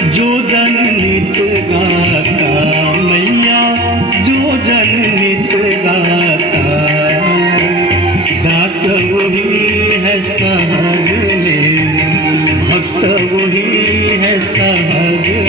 जो जन नित गाता मैया, जो जन नित गाता, दास वही है सहज में, भक्त वही है सहज